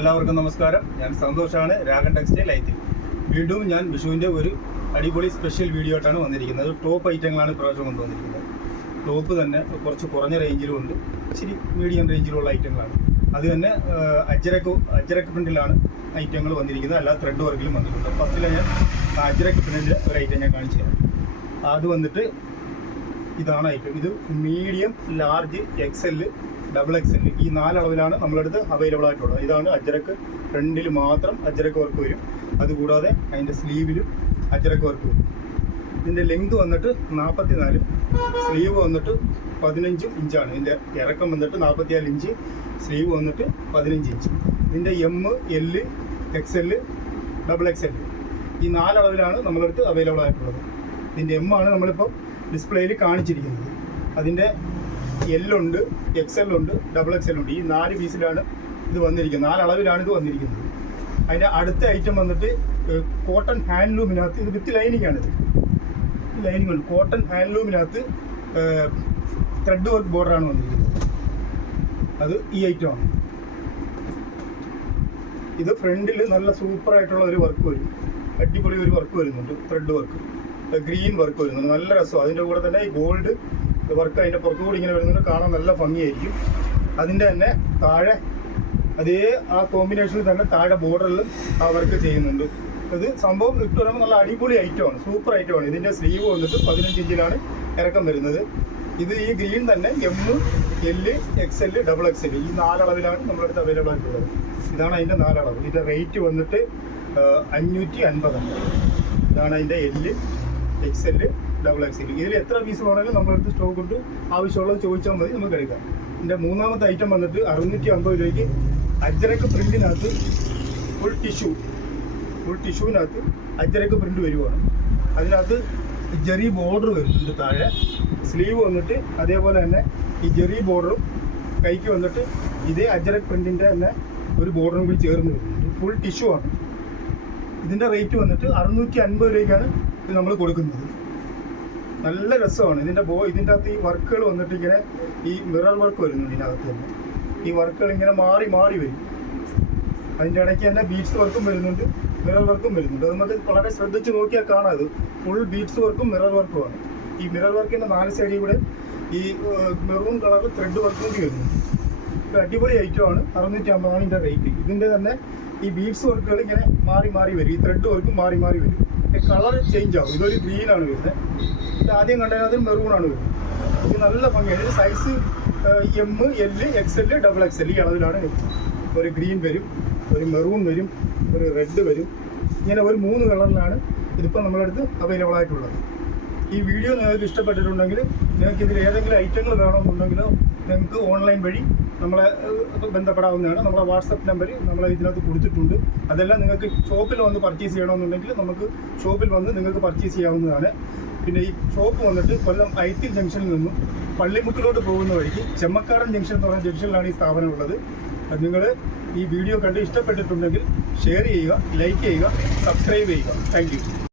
എല്ലാവർക്കും നമസ്കാരം. ഞാൻ സന്തോഷാണ്, രാഗൻ ടെക്സ്റ്റൈൽ ഐത്തിൽ. വീണ്ടും ഞാൻ വിഷുവിൻ്റെ ഒരു അടിപൊളി സ്പെഷ്യൽ വീഡിയോ ആയിട്ടാണ് വന്നിരിക്കുന്നത്. ടോപ്പ് ഐറ്റങ്ങളാണ് ഇപ്രാവശ്യം കൊണ്ടുവന്നിരിക്കുന്നത്. ടോപ്പ് തന്നെ കുറച്ച് കുറഞ്ഞ റേഞ്ചിലും ഉണ്ട്, ഇച്ചിരി മീഡിയം റേഞ്ചിലുള്ള ഐറ്റങ്ങളാണ്. അത് തന്നെ അജ്രക്ക് പ്രിൻറ്റിലാണ് ഐറ്റങ്ങൾ വന്നിരിക്കുന്നത്, അല്ലാതെ ത്രെഡ് വർക്കിലും വന്നിട്ടുണ്ട്. ഫസ്റ്റിലെ ഞാൻ അജ്രക്ക് പ്രിൻറ്റിൻ്റെ ഒരു ഐറ്റം ഞാൻ കാണിച്ചു തരാം. അത് വന്നിട്ട് ഇതാണ് ഐറ്റം. ഇത് മീഡിയം, ലാർജ്, XL, XXL ഈ 4 അളവിലാണ് നമ്മളടുത്ത് അവൈലബിൾ ആയിട്ടുള്ളത്. ഇതാണ് അജ്രക്ക്. ഫ്രണ്ടിൽ മാത്രം അജ്രക്ക് വർക്ക് വരും. അതുകൂടാതെ അതിൻ്റെ സ്ലീവിലും അജ്രക്ക് വർക്ക് വരും. ഇതിൻ്റെ ലെങ്ത് വന്നിട്ട് 44, സ്ലീവ് വന്നിട്ട് 15 ഇഞ്ചാണ്. ഇതിൻ്റെ ഇറക്കം വന്നിട്ട് 44 ഇഞ്ച്, സ്ലീവ് വന്നിട്ട് 15 ഇഞ്ച്. ഇതിൻ്റെ M, L, XL, XXL ഈ 4 അളവിലാണ് നമ്മളടുത്ത് അവൈലബിൾ ആയിട്ടുള്ളത്. ഇതിൻ്റെ M ആണ് നമ്മളിപ്പോൾ ഡിസ്പ്ലേയിൽ കാണിച്ചിരിക്കുന്നത്. അതിൻ്റെ L ഉണ്ട്, XL ഉണ്ട്, XXL ഉണ്ട്. ഈ 4 പീസിലാണ് ഇത് വന്നിരിക്കുന്നത്. 4 അളവിലാണ് ഇത് വന്നിരിക്കുന്നത്. അതിൻ്റെ അടുത്ത ഐറ്റം വന്നിട്ട് കോട്ടൺ ഹാൻഡ്ലൂമിനകത്ത്, ഇത് വിത്ത് ലൈനിങ് ആണിത്. ലൈനിങ് ഉണ്ട്. കോട്ടൺ ഹാൻഡ്ലൂമിനകത്ത് ത്രെഡ് വർക്ക് ബോർഡറാണ് വന്നിരിക്കുന്നത്. അത് ഈ ഐറ്റമാണ്. ഇത് ഫ്രണ്ടിൽ നല്ല സൂപ്പറായിട്ടുള്ള ഒരു വർക്ക് വരും. അടിപൊളി ഒരു വർക്ക് വരുന്നുണ്ട്. ത്രെഡ് വർക്ക്, ഗ്രീൻ വർക്ക് വരുന്നുണ്ട്. നല്ല രസമാണ്. അതിൻ്റെ കൂടെ തന്നെ ഈ ഗോൾഡ് വർക്ക് അതിൻ്റെ പുറത്തുകൂടി ഇങ്ങനെ വരുന്നുണ്ട്. കാണാൻ നല്ല ഭംഗിയായിരിക്കും. അതിൻ്റെ തന്നെ താഴെ അതേ ആ കോമ്പിനേഷനിൽ തന്നെ താഴെ ബോർഡറിലും ആ വർക്ക് ചെയ്യുന്നുണ്ട്. ഇത് സംഭവം ഇട്ട് വരുമ്പോൾ നല്ല അടിപൊളി ഐറ്റമാണ്, സൂപ്പർ ഐറ്റമാണ്. ഇതിൻ്റെ സ്ലീവ് വന്നിട്ട് 15 ഇഞ്ചിലാണ് ഇറക്കം വരുന്നത്. ഇത് ഈ ഗ്രീൻ തന്നെ M, L, XL, XXL ഈ 4 അളവിലാണ് നമ്മളടുത്ത് അവൈലബിൾ ആയിട്ടുള്ളത്. ഇതാണ് അതിൻ്റെ 4 അളവ്. ഇതിൻ്റെ റേറ്റ് വന്നിട്ട് 550. ഇതാണ് അതിൻ്റെ L, XL, XXL. ഇതിൽ എത്ര പീസ് വേണമെങ്കിലും നമ്മളടുത്ത് സ്റ്റോക്ക് ഉണ്ട്. ആവശ്യമുള്ളത് ചോദിച്ചാൽ മതി, നമുക്ക് എടുക്കാം. ഇതിൻ്റെ മൂന്നാമത്തെ ഐറ്റം വന്നിട്ട് 650 രൂപയ്ക്ക് അജ്രക്ക് പ്രിൻറ്റിനകത്ത് ഫുൾ ടിഷ്യൂവിനകത്ത് അജ്രക്ക് പ്രിൻറ്റ് വരുവാണ്. അതിനകത്ത് ജെറി ബോർഡർ വരുന്നുണ്ട്. താഴെ സ്ലീവ് വന്നിട്ട് അതേപോലെ തന്നെ ഈ ജെറി ബോർഡറും കൈക്ക് വന്നിട്ട് ഇതേ അജ്രക്ക് പ്രിൻറ്റിൻ്റെ തന്നെ ഒരു ബോർഡറും കൂടി ചേർന്ന് വരുന്നുണ്ട്. ഫുൾ ടിഷ്യൂ ആണ്. ഇതിൻ്റെ റേറ്റ് വന്നിട്ട് 650 രൂപയ്ക്കാണ് ഇത് നമ്മൾ കൊടുക്കുന്നത്. നല്ല രസമാണ്. ഇതിൻ്റെ അകത്ത് ഈ വർക്കുകൾ വന്നിട്ട് ഇങ്ങനെ ഈ മിറർ വർക്ക് വരുന്നുണ്ട്. ഇതിനകത്ത് തന്നെ ഈ വർക്കുകൾ ഇങ്ങനെ മാറി മാറി വരും. അതിൻ്റെ ഇടയ്ക്ക് തന്നെ ബീഡ്സ് വർക്കും വരുന്നുണ്ട്, മിറർ വർക്കും വരുന്നുണ്ട്. അത് നമുക്ക് വളരെ ശ്രദ്ധിച്ച് നോക്കിയാൽ കാണാം. അത് ഫുൾ ബീഡ്സ് വർക്കും മിറർ വർക്കുമാണ്. ഈ മിറർ വർക്കിൻ്റെ 4 സൈഡിൽ കൂടെ ഈ മെറൂൺ കളറിൽ ത്രെഡ് വർക്കും കൂടി വരുന്നുണ്ട്. ഒരു അടിപൊളി ഐറ്റമാണ്. 650 ആണ് ഇതിൻ്റെ റേറ്റ്. ഇതിൻ്റെ തന്നെ ഈ ബീഡ്സ് വർക്കുകൾ ഇങ്ങനെ മാറി മാറി വരും. ഈ ത്രെഡ് വർക്കും മാറി മാറി വരും. കളർ ചേഞ്ച് ആവും. ഇതൊരു ഗ്രീനാണ് വരുന്നത്. ഇത് ആദ്യം കണ്ടതിനകത്ത് മെറൂണാണ് വരുന്നത്. ഇത് നല്ല ഭംഗിയാണ്. ഇത് size M, L, XL, XXL ഈ അളവിലാണ്. ഒരു ഗ്രീൻ വരും, ഒരു മെറൂൺ വരും, ഒരു റെഡ് വരും. ഇങ്ങനെ ഒരു 3 കളറിലാണ് ഇതിപ്പോൾ നമ്മളടുത്ത് അവൈലബിൾ ആയിട്ടുള്ളത്. ഈ വീഡിയോ നിങ്ങൾക്ക് ഇഷ്ടപ്പെട്ടിട്ടുണ്ടെങ്കിൽ, നിങ്ങൾക്ക് ഇതിൽ ഏതെങ്കിലും ഐറ്റങ്ങൾ വേണമെന്നുണ്ടെങ്കിലോ നിങ്ങൾക്ക് ഓൺലൈൻ വഴി നമ്മളെ ബന്ധപ്പെടാവുന്നതാണ്. നമ്മളെ വാട്സപ്പ് നമ്പർ നമ്മൾ ഇതിനകത്ത് കൊടുത്തിട്ടുണ്ട്. അതെല്ലാം നിങ്ങൾക്ക് ഷോപ്പിൽ വന്ന് പർച്ചേസ് ചെയ്യണമെന്നുണ്ടെങ്കിൽ നമുക്ക് ഷോപ്പിൽ വന്ന് നിങ്ങൾക്ക് പർച്ചേസ് ചെയ്യാവുന്നതാണ്. പിന്നെ ഈ ഷോപ്പ് വന്നിട്ട് കൊല്ലം ഐത്തിൽ ജംഗ്ഷനിൽ നിന്നും പള്ളിമുക്കിലോട്ട് പോകുന്ന വഴിക്ക് ചെമ്മക്കാടൻ ജംഗ്ഷൻ എന്ന് പറയുന്ന ജംഗ്ഷനിലാണ് ഈ സ്ഥാപനം ഉള്ളത്. നിങ്ങൾ ഈ വീഡിയോ കണ്ട് ഇഷ്ടപ്പെട്ടിട്ടുണ്ടെങ്കിൽ ഷെയർ ചെയ്യുക, ലൈക്ക് ചെയ്യുക, സബ്സ്ക്രൈബ് ചെയ്യുക. Thank you.